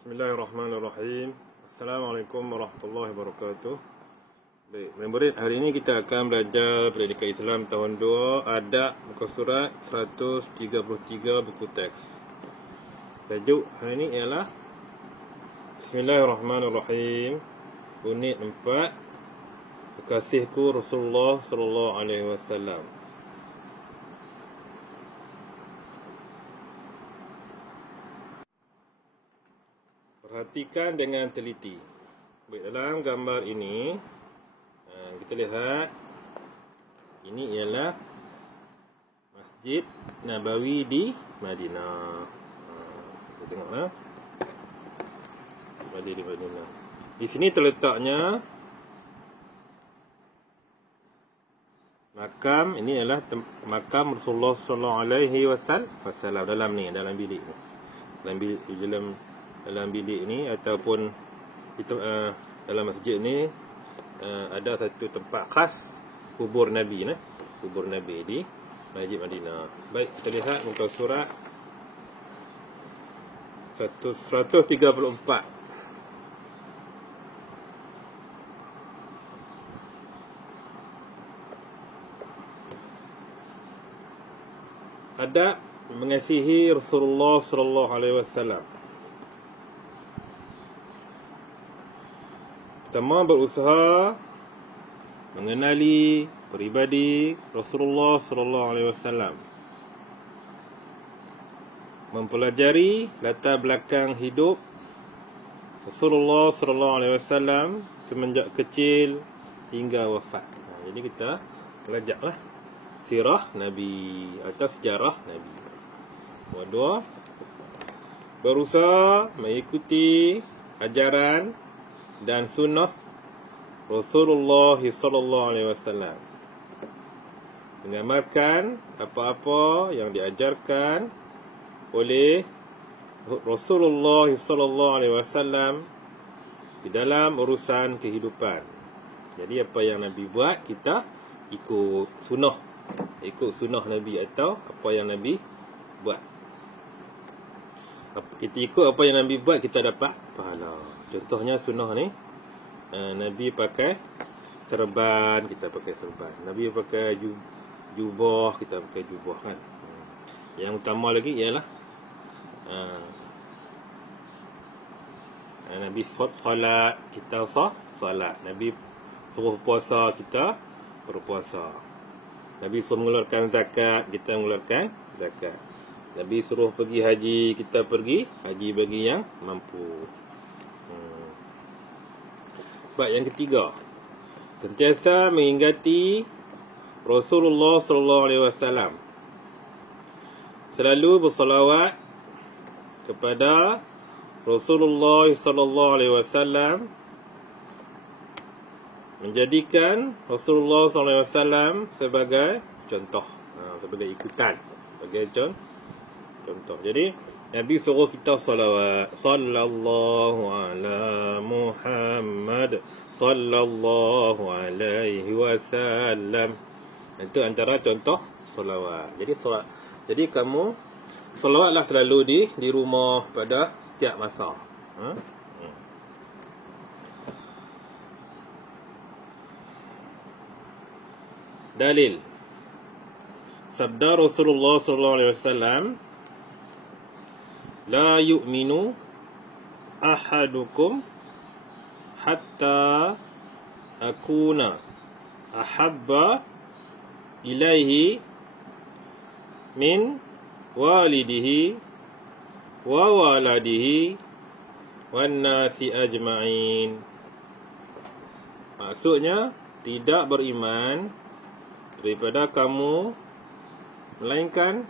Bismillahirrahmanirrahim. Assalamualaikum warahmatullahi wabarakatuh. Baik, murid, hari ini kita akan belajar Pendidikan Islam tahun 2, adab muka surat 133 buku teks. Tajuk hari ini ialah Bismillahirrahmanirrahim. Unit 4, Kekasihku Rasulullah sallallahu alaihi wasallam. Perhatikan dengan teliti. Baik, dalam gambar ini kita lihat ini ialah Masjid Nabawi di Madinah. Kita tengoklah. Masjid di Madinah. Di sini terletaknya makam, ini adalah makam Rasulullah sallallahu alaihi wasallam dalam bilik ni. Dalam bilik ni ataupun dalam masjid ni ada satu tempat khas kubur Nabi kubur Nabi di Masjid Madinah. Baik, kita lihat muka surat 134. Adab mengasihi Rasulullah sallallahu alaihi wasallam. Pertama, berusaha mengenali peribadi Rasulullah sallallahu alaihi wasallam. Mempelajari latar belakang hidup Rasulullah sallallahu alaihi wasallam semenjak kecil hingga wafat. Jadi kita belajarlah sirah Nabi atau sejarah Nabi. Kedua, berusaha mengikuti ajaran dan sunnah Rasulullah sallallahu alaihi wasallam. Mengamalkan apa-apa yang diajarkan oleh Rasulullah sallallahu alaihi wasallam di dalam urusan kehidupan. Jadi apa yang Nabi buat, kita ikut sunnah Nabi atau apa yang Nabi buat. Kita ikut apa yang Nabi buat, kita dapat pahala. Contohnya sunnah ni, Nabi pakai serban, kita pakai serban. Nabi pakai jubah, kita pakai jubah kan. Yang utama lagi ialah Nabi solat, kita solat. Nabi suruh puasa, kita berpuasa. Nabi suruh mengeluarkan zakat, kita mengeluarkan zakat. Nabi suruh pergi haji, kita pergi haji bagi yang mampu. Baik, yang ketiga, sentiasa mengingati Rasulullah sallallahu alaihi wasallam. Selalu bersolawat kepada Rasulullah sallallahu alaihi wasallam, menjadikan Rasulullah sallallahu alaihi wasallam sebagai contoh, sebagai ikutan, sebagai contoh. Jadi Nabi suruh kita salawat, sallallahu ala Muhammad sallallahu alaihi wasallam. Itu antara contoh salawat. Jadi kamu salawatlah selalu di rumah pada setiap masa. Dalil. Sabda Rasulullah sallallahu alaihi wasallam, la yu'minu ahadukum hatta akuna ahabba ilaihi min walidihi wa waladihi wan nasi ajma'in. Maksudnya, tidak beriman daripada kamu melainkan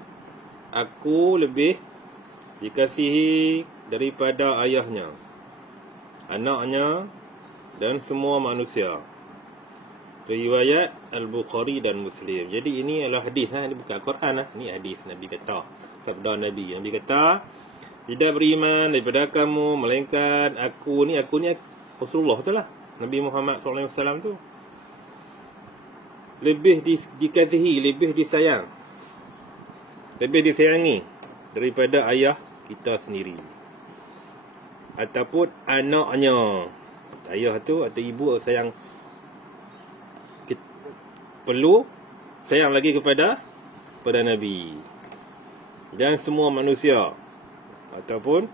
aku lebih dikasihi daripada ayahnya, anaknya dan semua manusia. Riwayat Al-Bukhari dan Muslim. Jadi ini adalah hadis, ini bukan Al-Quran. Ini hadis Nabi kata, sabda Nabi. Nabi kata, tidak beriman daripada kamu melainkan aku ni Rasulullah tu lah, Nabi Muhammad SAW tu lebih dikasihi, lebih disayang, lebih disayangi daripada ayah kita sendiri. ataupun anaknya. Ayah tu atau ibu sayang, perlu sayang lagi kepada Nabi dan semua manusia, ataupun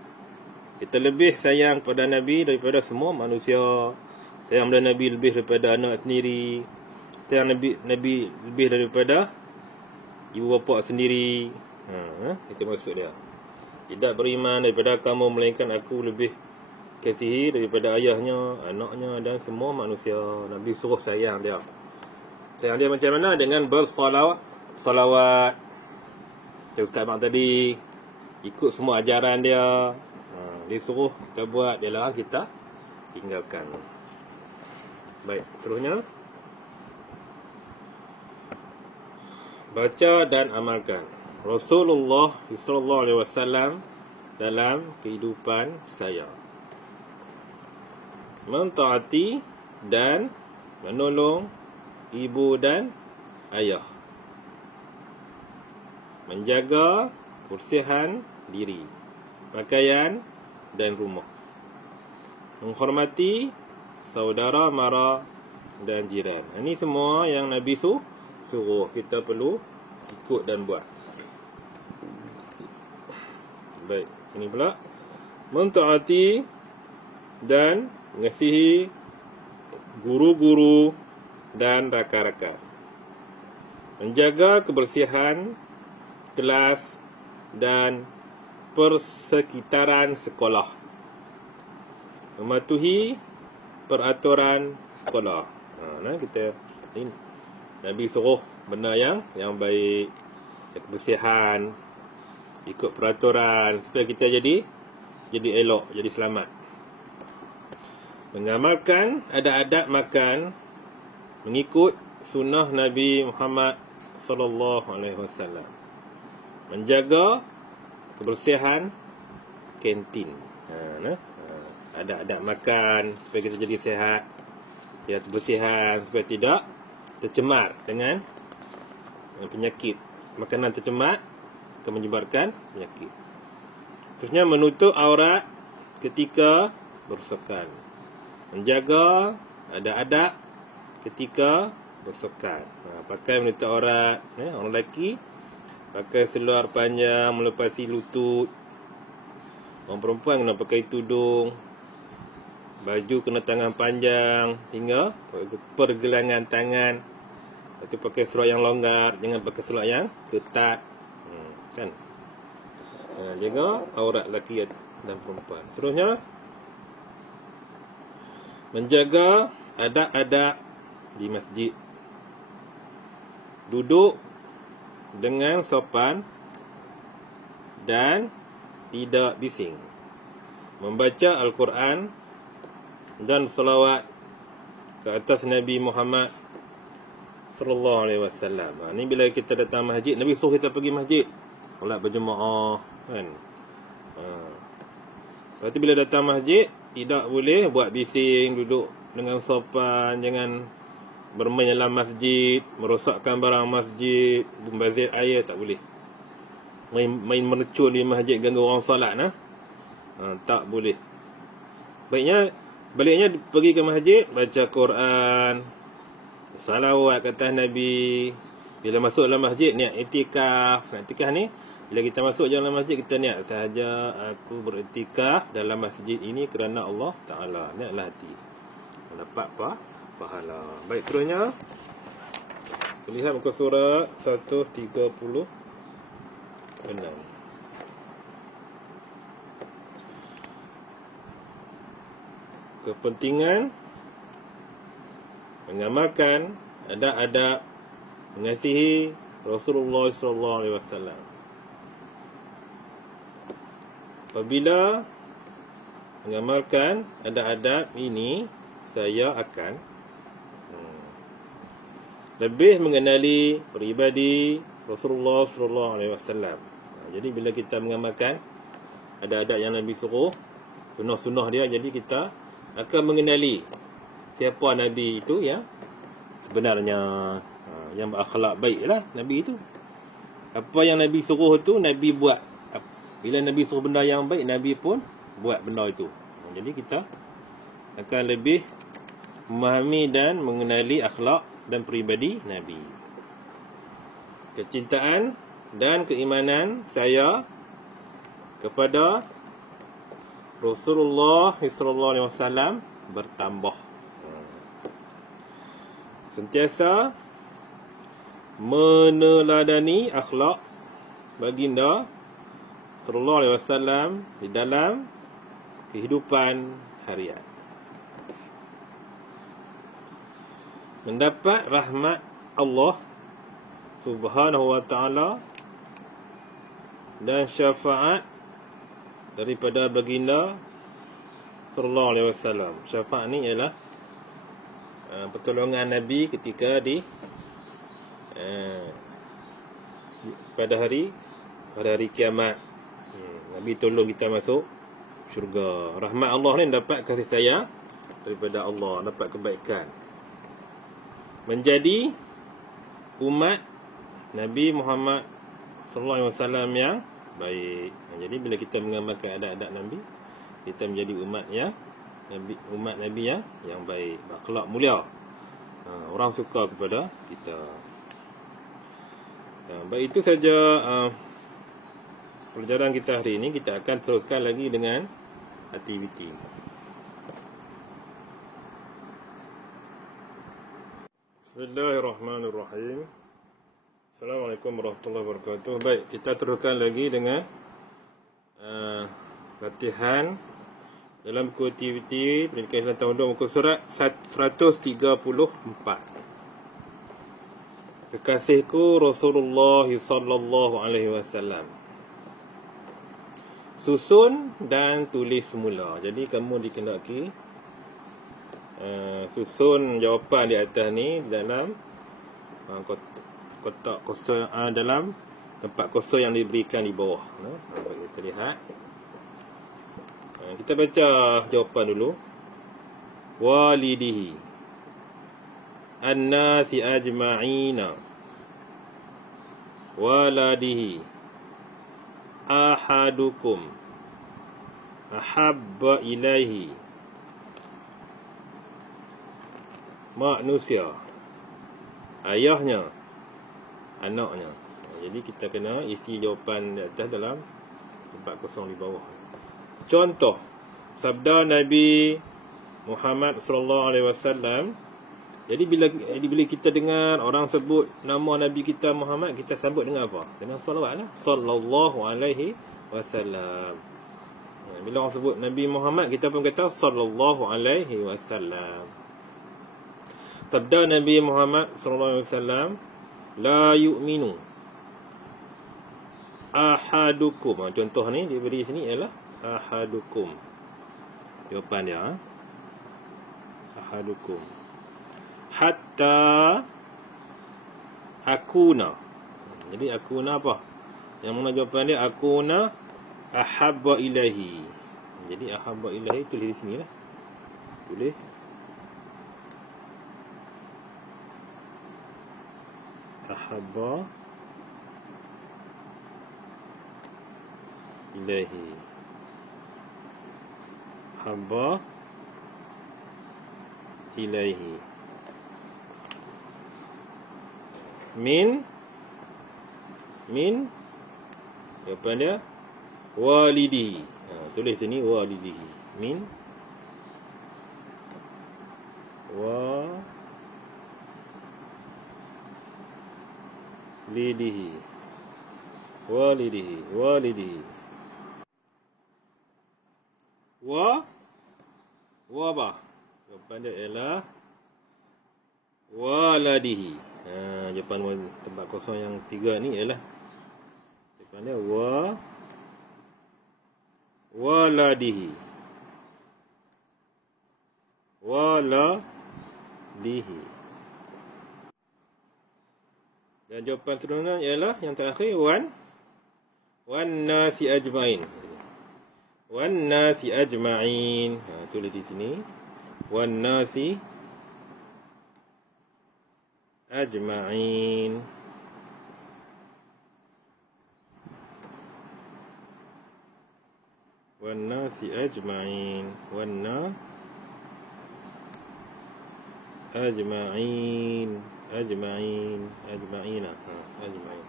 kita lebih sayang pada Nabi daripada semua manusia. Sayang pada Nabi lebih daripada anak sendiri. Sayang Nabi lebih daripada ibu bapa sendiri. Itu maksud dia. Tidak beriman daripada kamu melainkan aku lebih kasihi daripada ayahnya, anaknya dan semua manusia. Nabi suruh sayang dia. Sayang dia macam mana? Dengan bersalawat. Ustaz Mak tadi ikut semua ajaran dia. Dia suruh kita buat, dia larang kita tinggalkan. Baik, seterusnya baca dan amalkan. Rasulullah sallallahu alaihi wasallam dalam kehidupan saya mentaati dan menolong ibu dan ayah, menjaga kebersihan diri, pakaian dan rumah, menghormati saudara mara dan jiran. Ini semua yang Nabi suruh kita perlu ikut dan buat. Baik, ini pula mentaati dan mengasihi guru-guru dan rakan-rakan, menjaga kebersihan kelas dan persekitaran sekolah, mematuhi peraturan sekolah. Ini Nabi suruh benda yang baik, kebersihan, ikut peraturan supaya kita jadi elok, jadi selamat. Mengamalkan adab-adab makan mengikut sunnah Nabi Muhammad sallallahu alaihi wasallam. Menjaga kebersihan kantin. Adab-adab makan supaya kita jadi sihat, ya, kebersihan supaya tidak tercemar dengan penyakit. Makanan tercemar akan menyebabkan penyakit. Terusnya menutup aurat ketika bersukan. Menjaga adab-adab ketika bersukan. Pakai menutup aurat, orang lelaki pakai seluar panjang melepasi lutut. Orang perempuan kena pakai tudung. Baju kena tangan panjang hingga pergelangan tangan. Lepas tu pakai seluar yang longgar, jangan pakai seluar yang ketat. Kan? Jaga aurat lelaki dan perempuan. Seterusnya menjaga adab-adab di masjid. Duduk dengan sopan dan tidak bising. Membaca Al-Quran dan salawat ke atas Nabi Muhammad sallallahu alaihi wasallam. Ni bila kita datang masjid, Nabi suruh kita pergi masjid, solat berjemaah, kan? Lepas tu bila datang masjid, tidak boleh buat bising, duduk dengan sopan, jangan bermain dalam masjid, merosakkan barang masjid, membazir air, tak boleh. Main mercun di masjid, ganggu orang salat, tak boleh. Baliknya pergi ke masjid, baca Quran, salawat kata Nabi. Bila masuk dalam masjid, niat iktikaf. Iktikaf ni, bila kita masuk dalam masjid, kita niat sahaja aku beriktikaf dalam masjid ini kerana Allah Ta'ala. Niatlah hati, dapat pahala. Baik, seterusnya lihat muka surat 136. Kepentingan mengamalkan adab-adab mengasihi Rasulullah sallallahu alaihi wasallam. Apabila mengamalkan adab-adab ini, saya akan lebih mengenali peribadi Rasulullah sallallahu alaihi wasallam. Jadi bila kita mengamalkan adab-adab yang Nabi suruh, sunnah-sunnah dia, jadi kita akan mengenali siapa Nabi itu yang sebenarnya, yang berakhlak baiklah Nabi itu. Apa yang Nabi suruh tu Nabi buat. Bila Nabi suruh benda yang baik, Nabi pun buat benda itu. Jadi kita akan lebih memahami dan mengenali akhlak dan peribadi Nabi. Kecintaan dan keimanan saya kepada Rasulullah SAW bertambah. Sentiasa meneladani akhlak baginda sallallahu alaihi wasallam di dalam kehidupan harian. Mendapat rahmat Allah Subhanahu wa taala dan syafaat daripada baginda sallallahu alaihi wasallam. Syafaat ni ialah pertolongan Nabi ketika di pada hari kiamat. Nabi tolong kita masuk syurga. Rahmat Allah ni dapat kasih sayang daripada Allah, dapat kebaikan. Menjadi umat Nabi Muhammad sallallahu alaihi wasallam yang baik. Jadi bila kita mengamalkan adab-adab Nabi, kita menjadi umat Nabi yang baik, berakhlak mulia. Orang suka kepada kita. Baik, itu saja pelajaran kita hari ini. Kita akan teruskan lagi dengan aktiviti. Bismillahirrahmanirrahim. Assalamualaikum warahmatullahi wabarakatuh. Baik, kita teruskan lagi dengan latihan dalam buku aktiviti Pendidikan Islam tahun 2, muka surat 134. Kekasihku Rasulullah sallallahu alaihi wasallam. Susun dan tulis semula. Jadi kamu dikehendaki susun jawapan di atas ni dalam kotak kosong, dalam tempat kosong yang diberikan di bawah. Kita lihat. Kita baca jawapan dulu. Walidihi an-nasi ajma'ina, waladihi ahadukum ahabba ilaihi, manusia ayahnya, anaknya. Jadi kita kena isi jawapan di atas dalam tempat kosong di bawah. Contoh sabda Nabi Muhammad sallallahu alaihi wasallam. Jadi bila kita dengar orang sebut nama Nabi kita Muhammad, kita sambut dengan apa? Dengan salawat lah. Sallallahu alaihi wasallam. Bila orang sebut Nabi Muhammad, kita pun kata sallallahu alaihi wasallam. Sabda Nabi Muhammad sallallahu alaihi wasallam, la yu'minu ahadukum. Contoh ni diberi sini ialah ahadukum. Jawapan dia, ahadukum hatta akuna. Jadi akuna apa? Yang mana jawapan dia? Akuna ahabba ilahi. Jadi ahabba ilahi tulis di sini lah. Tulis ahabba ilahi. Ahabba ilaihi min jawapan dia walidihi. Tulis sini walidihi. Min walidihi. Walidihi. Wa apa? Jawapan dia ialah waladihi. Jawapan tempat kosong yang 3 ni ialah jawapan dia waladihi. Waladihi. Dan jawapan seterusnya ialah yang terakhir wan nasi ajma'in. Wan nasi ajma'in. Tulis di sini. Wan nasi ajma'in. Wan-nasi ajma'in. Ajma'in. Ajma'ina. Ajma'in.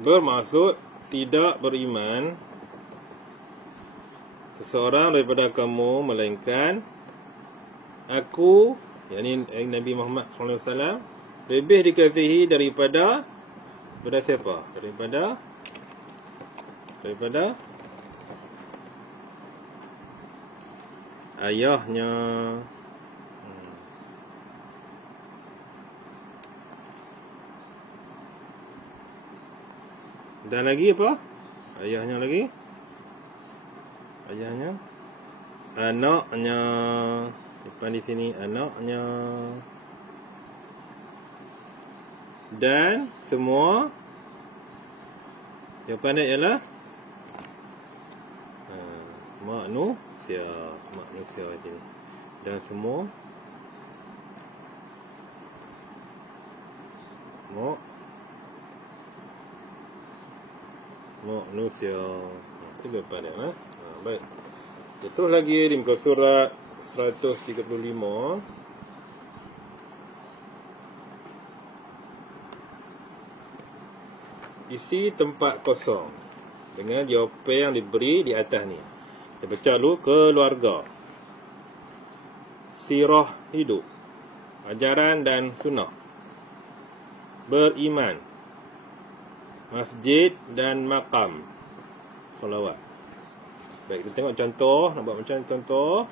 Bermaksud tidak beriman seseorang daripada kamu melainkan aku, yakni Nabi Muhammad SAW, lebih dikasihi daripada siapa? Daripada ayahnya. Dan lagi apa? Ayahnya lagi? Ayahnya? Anaknya. Depan di sini anaknya. Dan semua. Jawapannya ialah manusia. Manusia ini. Dan semua manusia. Itu jawapannya. Baik. Betul lagi di muka surat 135. Isi tempat kosong dengan jawapan yang diberi di atas ni. Kita baca dulu. Keluarga, sirah hidup, ajaran dan sunnah, beriman, masjid dan makam, solawat. Baik, kita tengok contoh. Nak buat macam contoh.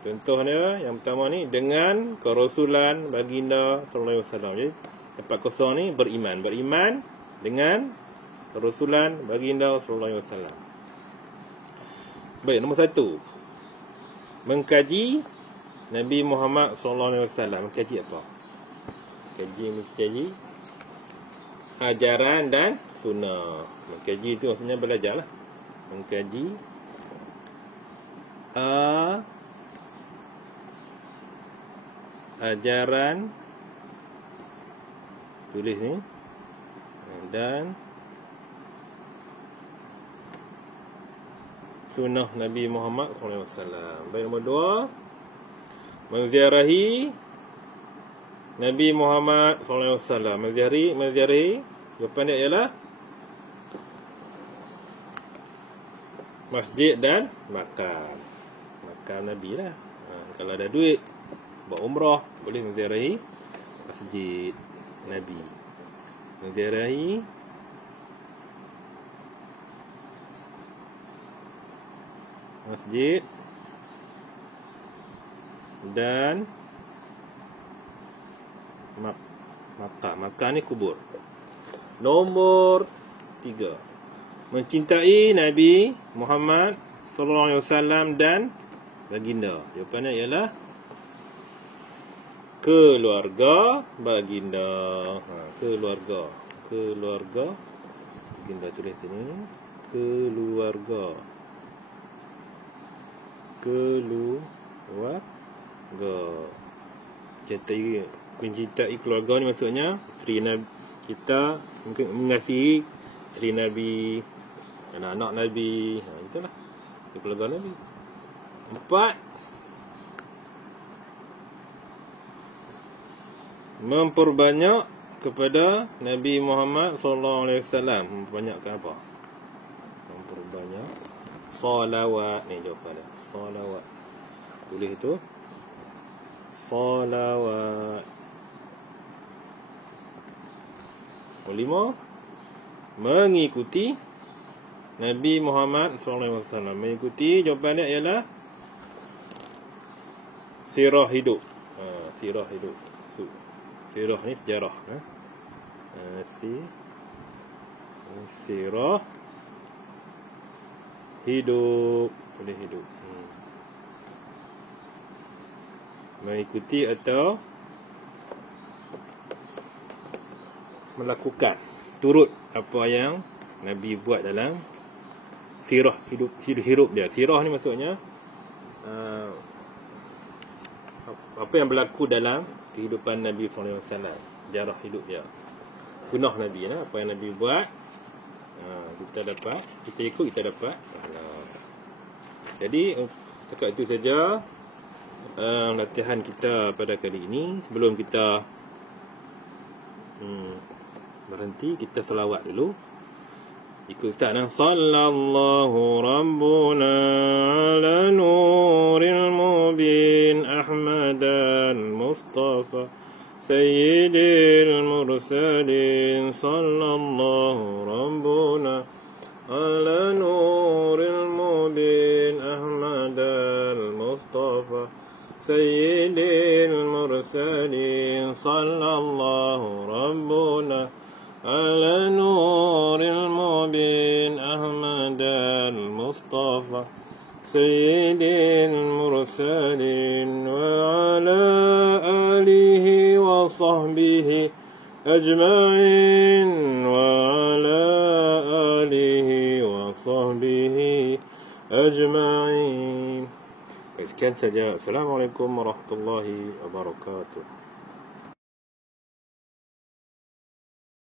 Contohnya yang pertama ni, dengan kerasulan baginda sallallahu alaihi wasallam. Jadi tempat kosong ni beriman. Beriman dengan kerasulan baginda sallallahu alaihi wasallam. Baik, nombor 1. Mengkaji Nabi Muhammad sallallahu alaihi wasallam. Mengkaji apa? Mengkaji ajaran dan sunnah. Mengkaji itu maksudnya belajarlah. Mengkaji ajaran, tulis ni, dan sunnah Nabi Muhammad SAW. Baik, nombor 2. Menziarahi Nabi Muhammad SAW. Menziarahi. Jawapan dia ialah masjid dan makam. Makam Nabi lah. Kalau ada duit, buat umrah, boleh menziarahi masjid Nabi. Menziarahi masjid dan makam. Makam ni kubur. Nombor 3. Mencintai Nabi Muhammad sallallahu alaihi wasallam dan baginda. Jawapannya ialah keluarga baginda. Keluarga baginda, tulis sini. Keluarga. Mencintai keluarga ni maksudnya isteri Nabi kita, mengasihi isteri Nabi, anak-anak Nabi. Itulah keluarga Nabi. 4. Memperbanyak kepada Nabi Muhammad SAW. Memperbanyakkan apa? Memperbanyak salawat. Ni jawapannya. Salawat. Tulis itu. Salawat. 5. Mengikuti Nabi Muhammad SAW. Mengikuti, jawapannya ialah sirah hidup. Sirah hidup. Sirah ni sejarah. Sirah hidup. Boleh hidup. Mengikuti atau melakukan, turut apa yang Nabi buat dalam sirah hidup dia. Sirah ni maksudnya apa yang berlaku dalam kehidupan Nabi SAW, sejarah hidup dia. sunnah Nabi lah. Apa yang Nabi buat, kita dapat, kita ikut, kita dapat. Jadi dekat itu saja latihan kita pada kali ini. Sebelum kita berhenti, kita selawat dulu. Ikut Ustaz nak. Sallallahu Rabbuna ala nuril mubin Ahmadan Mustafa Sayyidil Mursalin. Sallallahu Rabbuna ala nuril mubin Ahmadan Mustafa Sayyidil Mursalin. Sallallahu Rabbuna على نور المبين أحمد المصطفى سيد المرسلين وعلى آله وصحبه أجمعين وعلى آله وصحبه أجمعين. Sekian saja. Assalamualaikum warahmatullahi wabarakatuh.